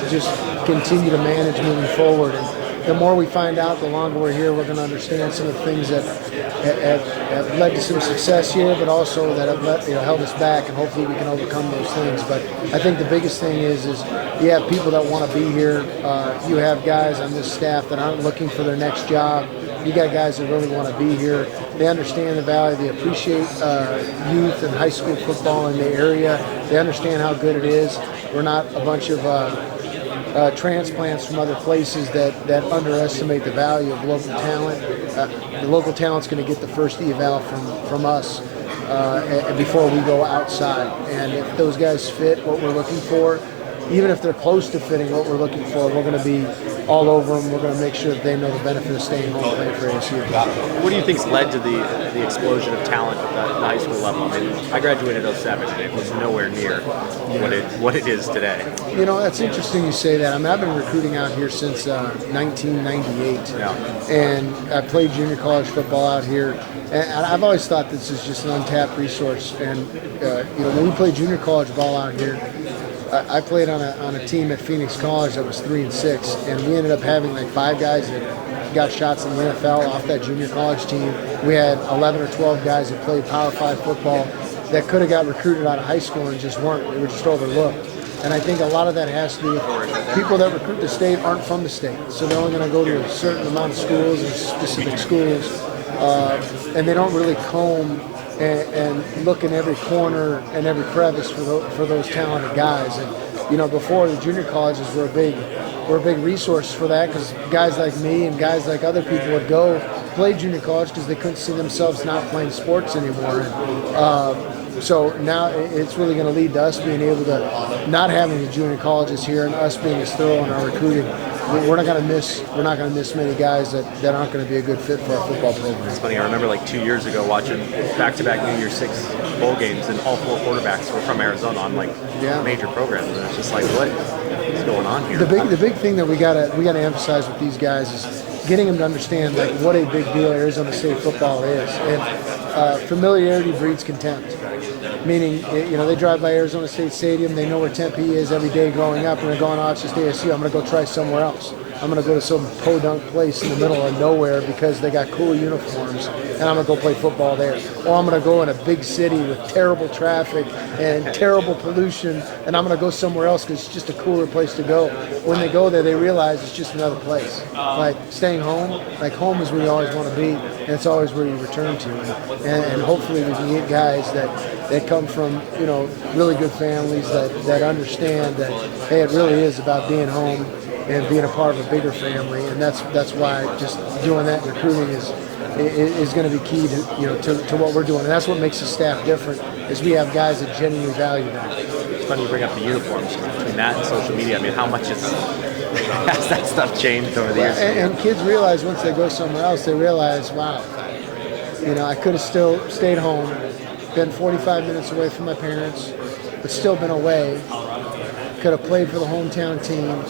to just continue to manage moving forward. And the more we find out, the longer we're here, we're going to understand some of the things that have led to some success here, but also that have held us back, and hopefully we can overcome those things. But I think the biggest thing is you have people that want to be here. You have guys on this staff that aren't looking for their next job. You got guys that really want to be here. They understand the value. They appreciate youth and high school football in the area. They understand how good it is. We're not a bunch of transplants from other places that underestimate the value of local talent. The local talent's going to get the first eval from us before we go outside. And if those guys fit what we're looking for, even if they're close to fitting what we're looking for, we're going to be all over them. We're going to make sure that they know the benefit of staying home playing for ASU. What do you think's led to the explosion of talent at the high school level? I mean, I graduated in 07, and it was nowhere near what it is today. You know, that's interesting you say that. I mean, I've been recruiting out here since 1998, and I played junior college football out here. And I've always thought this is just an untapped resource. And when we played junior college ball out here, I played on a team at Phoenix College that was 3-6, and we ended up having like 5 guys that got shots in the NFL off that junior college team. We had 11 or 12 guys that played Power 5 football that could have got recruited out of high school and just weren't. They were just overlooked. And I think a lot of that has to do with people that recruit the state aren't from the state, so they're only going to go to a certain amount of schools and specific schools, and they don't really comb and look in every corner and every crevice for those talented guys. And before, the junior colleges were a big resource for that, because guys like me and guys like other people would go play junior college because they couldn't see themselves not playing sports anymore. And so now it's really going to lead to us being able to not having the junior colleges here and us being as thorough in our recruiting. We're not going to miss many guys that aren't going to be a good fit for our football program. It's funny. I remember like 2 years ago watching back-to-back New Year's Six bowl games, and all 4 quarterbacks were from Arizona on major programs. And it's just like, what is going on here? The big thing that we gotta emphasize with these guys is getting them to understand what a big deal Arizona State football is. And familiarity breeds contempt. Meaning, they drive by Arizona State Stadium, they know where Tempe is every day growing up, and they're going, oh, it's just ASU, I'm going to go try somewhere else. I'm going to go to some podunk place in the middle of nowhere because they got cool uniforms, and I'm going to go play football there. Or I'm going to go in a big city with terrible traffic and terrible pollution, and I'm going to go somewhere else because it's just a cooler place to go. When they go there, they realize it's just another place. Like staying home, home is where you always want to be, and it's always where you return to. And hopefully we can get guys that come from, really good families that understand that, hey, it really is about being home and being a part of a bigger family, and that's why just doing that in recruiting is going to be key to what we're doing, and that's what makes the staff different. Is we have guys that genuinely value that. It's funny you bring up the uniforms. Between that and social media, I mean, how much has that stuff changed over the years? And kids realize once they go somewhere else, they realize, wow, I could have still stayed home, been 45 minutes away from my parents, but still been away. Could have played for the hometown team.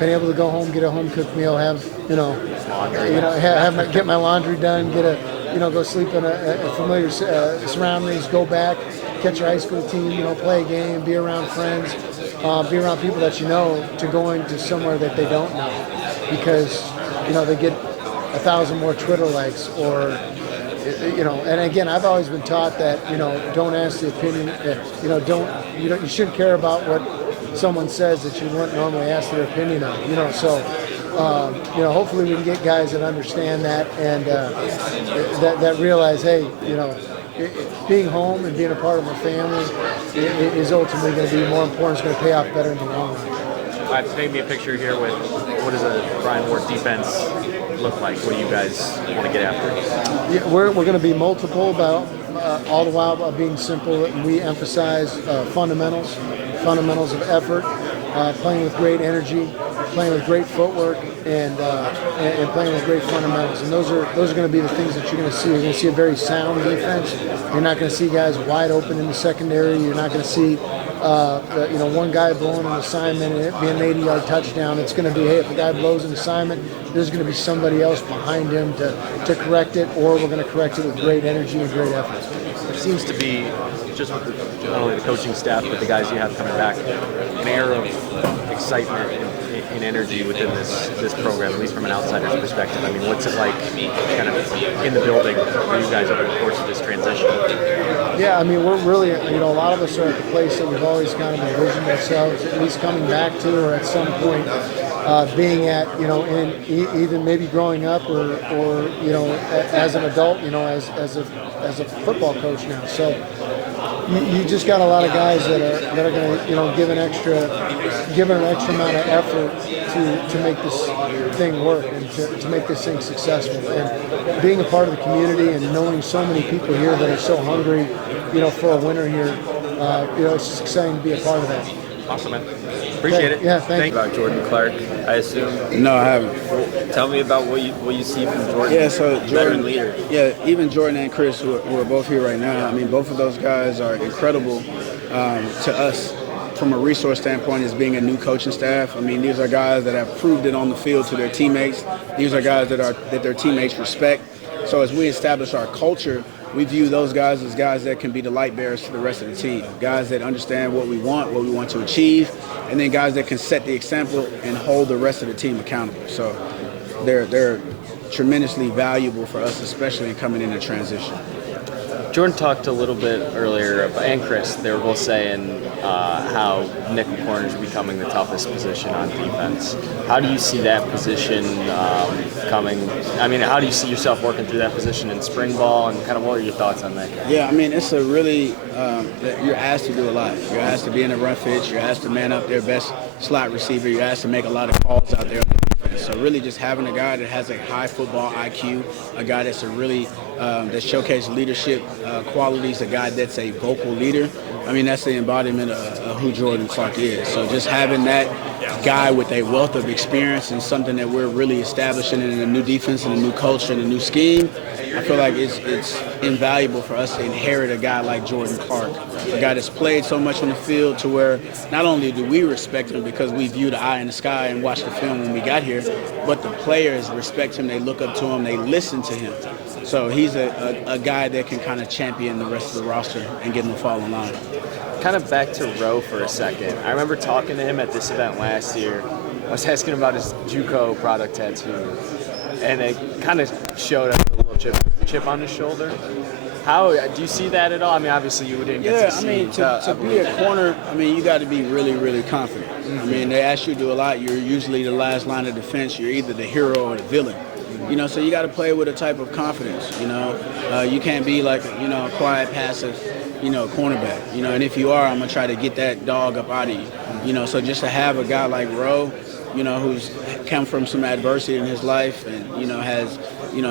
Been able to go home, get a home cooked meal, have get my laundry done, go sleep in a familiar surroundings, go back, catch your high school team, play a game, be around friends, be around people that to going to somewhere that they don't know, because they get 1,000 more Twitter likes, or and again, I've always been taught that don't ask the opinion, you shouldn't care about what someone says that you wouldn't normally ask their opinion on. So hopefully we can get guys that understand that and that realize, hey, being home and being a part of a family is ultimately going to be more important. It's going to pay off better in the long run. All right, paint me a picture here with what does a Bryan Ward defense look like? What do you guys want to get after? Yeah, we're going to be multiple, but all the while about being simple. We emphasize fundamentals of effort, playing with great energy, playing with great footwork, and playing with great fundamentals. And those are going to be the things that you're going to see. You're going to see a very sound defense. You're not going to see guys wide open in the secondary. You're not going to see one guy blowing an assignment and it being an 80-yard touchdown. It's going to be, hey, if a guy blows an assignment, there's going to be somebody else behind him to correct it, or we're going to correct it with great energy and great effort. There seems to be, just with not only the coaching staff, but the guys you have coming back, an air of excitement and energy within this program, at least from an outsider's perspective? I mean, what's it like kind of in the building for you guys over the course of this transition? Yeah, I mean, we're really, a lot of us are at the place that we've always kind of envisioned ourselves at least coming back to, or at some point being at, in either maybe growing up or as an adult, as a football coach now. So you just got a lot of guys that are going to, give an extra amount of effort to make this thing work and to make this thing successful. And being a part of the community and knowing so many people here that are so hungry, for a winner here, it's just exciting to be a part of that. Awesome, man. Appreciate it. Yeah, thank you. About Jordan Clark, I assume. No, I haven't. Tell me about what you see from Jordan. Yeah, so Jordan, leader. Yeah, even Jordan and Chris, who are both here right now. I mean, both of those guys are incredible to us from a resource standpoint as being a new coaching staff. I mean, these are guys that have proved it on the field to their teammates. These are guys that their teammates respect. So as we establish our culture, we view those guys as guys that can be the light bearers to the rest of the team, guys that understand what we want to achieve, and then guys that can set the example and hold the rest of the team accountable. So they're tremendously valuable for us, especially in coming into transition. Jordan talked a little bit earlier, and Chris, they were both saying how nickel corner is becoming the toughest position on defense. How do you see that position coming? I mean, how do you see yourself working through that position in spring ball, and kind of what are your thoughts on that? Yeah, I mean, it's a really, you're asked to do a lot. You're asked to be in the run fits. You're asked to man up their best slot receiver. You're asked to make a lot of calls out there. So really just having a guy that has a high football IQ, a guy that's a really, that showcases leadership qualities, a guy that's a vocal leader. I mean, that's the embodiment of who Jordan Clark is. So just having that guy with a wealth of experience and something that we're really establishing in a new defense and a new culture and a new scheme, I feel like it's invaluable for us to inherit a guy like Jordan Clark, a guy that's played so much on the field to where not only do we respect him because we view the eye in the sky and watched the film when we got here, but the players respect him, they look up to him, they listen to him. So he's a guy that can kind of champion the rest of the roster and get them to fall in line. Kind of back to Rowe for a second. I remember talking to him at this event last year. I was asking him about his JUCO product tattoo, and it kind of showed up with a little chip on his shoulder. How do you see that at all? I mean, obviously you didn't get to see. Yeah, I mean, to be a corner, I mean, you got to be really, really confident. Mm-hmm. I mean, they ask you to do a lot. You're usually the last line of defense. You're either the hero or the villain. So you got to play with a type of confidence. You can't be like, a quiet, passive, cornerback. And if you are, I'm gonna try to get that dog up out of you. So just to have a guy like Rowe, who's come from some adversity in his life and has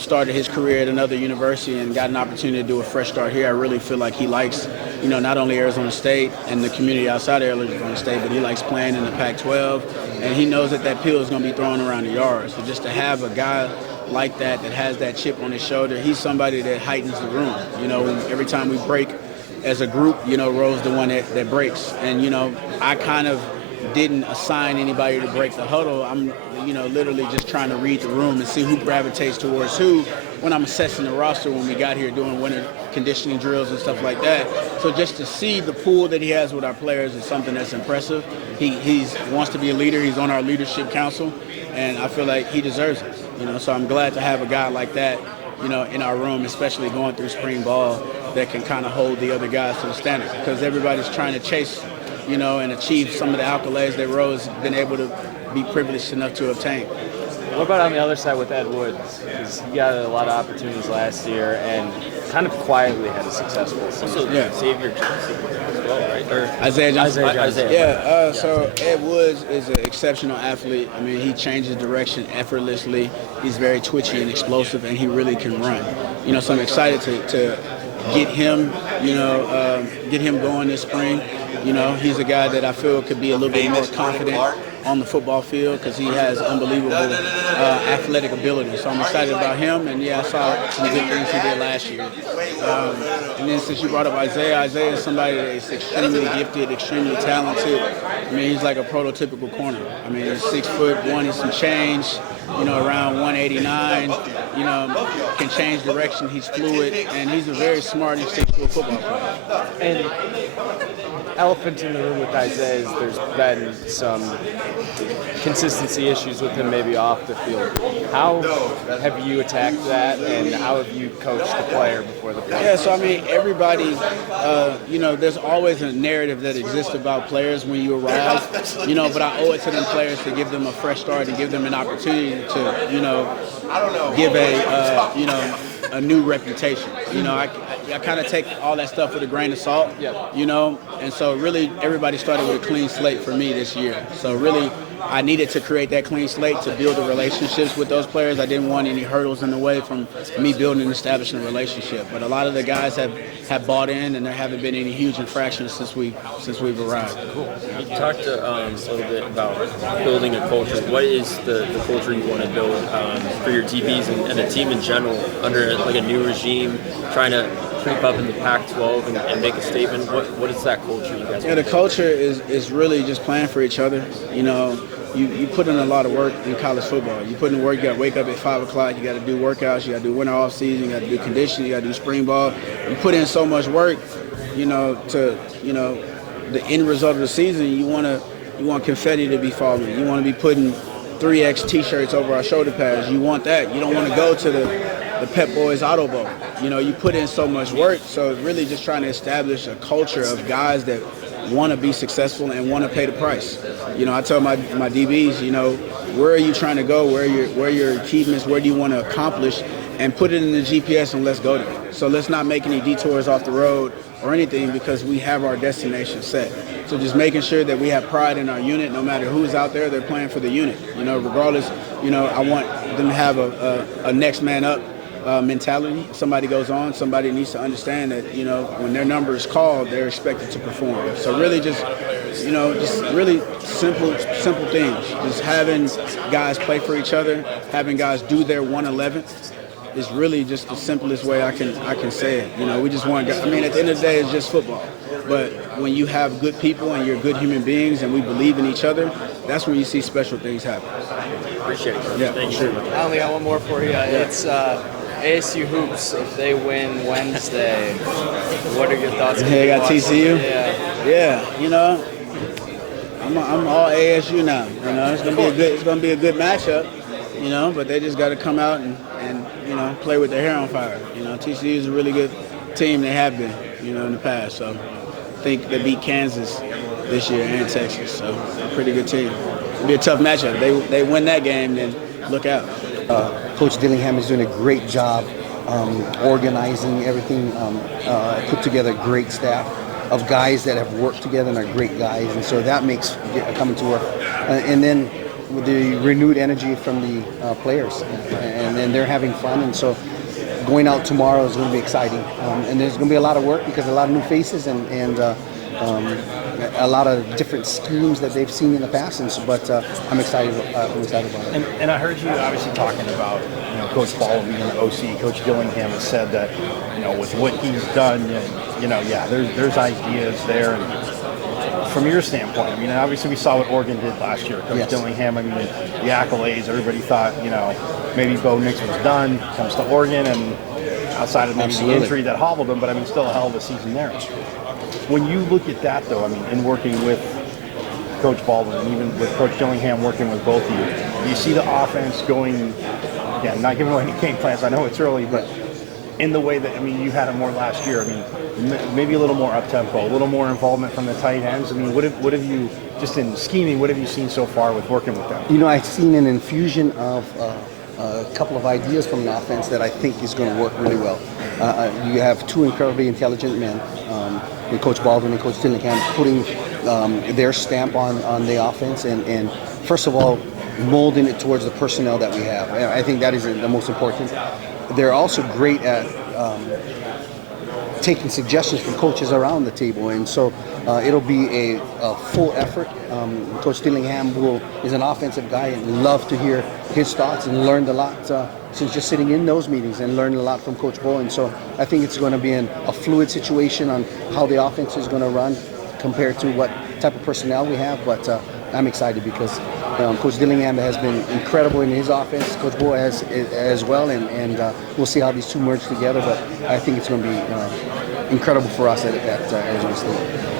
started his career at another university and got an opportunity to do a fresh start here. I really feel like he likes, not only Arizona State and the community outside of Arizona State, but he likes playing in the Pac-12, and he knows that pill is going to be thrown around the yard. So just to have a guy like that has that chip on his shoulder, he's somebody that heightens the room. Every time we break as a group, Rowe's the one that breaks. And, I kind of didn't assign anybody to break the huddle. I'm, literally just trying to read the room and see who gravitates towards who when I'm assessing the roster when we got here doing winter conditioning drills and stuff like that. So just to see the pool that he has with our players is something that's impressive. He wants to be a leader. He's on our leadership council, and I feel like he deserves it. So I'm glad to have a guy like that, in our room, especially going through spring ball, that can kind of hold the other guys to the standard, because everybody's trying to chase, and achieve some of the accolades that Rowe's been able to be privileged enough to obtain. What about on the other side with Ed Woods? Because he got a lot of opportunities last year and kind of quietly had a successful season. Yeah. Xavier as well, right? Or Isaiah Johnson. Isaiah. So Ed Woods is an exceptional athlete. I mean, he changes direction effortlessly. He's very twitchy and explosive, and he really can run. So I'm excited to get him, get him going this spring. He's a guy that I feel could be a little bit more confident on the football field because he has unbelievable athletic ability. So I'm excited about him, and I saw some good things he did last year. And then since you brought up Isaiah is somebody that is extremely gifted, extremely talented. I mean, he's like a prototypical corner. I mean, he's 6'1" and some change, around 189, can change direction. He's fluid, and he's a very smart and instinctual football player. And elephant in the room with Isaiah is there's been some consistency issues with him maybe off the field. How have you attacked that, and how have you coached the player before the play? Yeah, so I mean, everybody, there's always a narrative that exists about players when you arrive, but I owe it to them players to give them a fresh start and give them an opportunity to, give a new reputation. I kind of take all that stuff with a grain of salt, and so really everybody started with a clean slate for me this year. So really, I needed to create that clean slate to build the relationships with those players. I didn't want any hurdles in the way from me building and establishing a relationship. But a lot of the guys have bought in, and there haven't been any huge infractions since we've arrived. Cool. You talked a little bit about building a culture. What is the culture you want to build for your DBs and the team in general under like a new regime, trying to creep up in the Pac-12 and make a statement? What is that culture you guys? Yeah, the culture is really just playing for each other. You put in a lot of work in college football. You put in work. You got to wake up at 5 o'clock. You got to do workouts. You got to do winter off season. You got to do conditioning. You got to do spring ball. You put in so much work, to the end result of the season. You want confetti to be falling. You want to be putting 3X T-shirts over our shoulder pads. You want that. You don't want to go to the Pep Boys Auto Bowl. You put in so much work. So really just trying to establish a culture of guys that want to be successful and want to pay the price. I tell my DBs, where are you trying to go? Where are your achievements? Where do you want to accomplish? And put it in the GPS and let's go there. So let's not make any detours off the road or anything, because we have our destination set. So just making sure that we have pride in our unit, no matter who's out there, they're playing for the unit. Regardless, I want them to have a next man up mentality. If somebody goes on, somebody needs to understand that, when their number is called, they're expected to perform. So really just really simple things. Just having guys play for each other, having guys do their 1/11th is really just the simplest way I can say it. We just want, at the end of the day, it's just football. But when you have good people and you're good human beings and we believe in each other, that's when you see special things happen. Appreciate it. Yeah, thank you. sure. I only got one more for you. It's ASU Hoops. If they win Wednesday, what are your thoughts? Hey, I got TCU? Yeah. Yeah, I'm all ASU now. It's gonna be a good matchup. But they just got to come out and play with their hair on fire. TCU is a really good team. They have been, in the past. So I think they beat Kansas this year and Texas. So a pretty good team. It'll be a tough matchup. They win that game, then look out. Coach Dillingham is doing a great job organizing everything, put together a great staff of guys that have worked together and are great guys. And so that makes coming to work. And then with the renewed energy from the players, and then they're having fun, and so going out tomorrow is going to be exciting, and there's going to be a lot of work because a lot of new faces and a lot of different schemes that they've seen in the past, and so, but I'm excited about it. And I heard you obviously talking about Coach Ball being an OC. Coach Dillingham has said that with what he's done, there's ideas there. And from your standpoint, obviously we saw what Oregon did last year. Coach Dillingham, the accolades, everybody thought, maybe Bo Nix was done, comes to Oregon, and outside of maybe the injury that hobbled him, but still a hell of a season there. When you look at that, though, in working with Coach Baldwin, and even with Coach Dillingham working with both of you, do you see the offense going, again, not giving away any game plans, I know it's early, but in the way that, you had it more last year, maybe a little more up-tempo, a little more involvement from the tight ends? What have you, just in scheming, what have you seen so far with working with them? I've seen an infusion of a couple of ideas from the offense that I think is going to work really well. You have two incredibly intelligent men, with Coach Baldwin and Coach Dillingham, putting their stamp on the offense and first of all, molding it towards the personnel that we have. I think that is the most important. They're also great at taking suggestions from coaches around the table, and so it'll be a full effort. Coach Dillingham is an offensive guy and love to hear his thoughts, and learned a lot since just sitting in those meetings and learning a lot from Coach Bo. And so I think it's going to be a fluid situation on how the offense is going to run compared to what type of personnel we have, but I'm excited because Coach Dillingham has been incredible in his offense. Coach Bo has as well, and we'll see how these two merge together. But I think it's going to be incredible for us at Arizona State.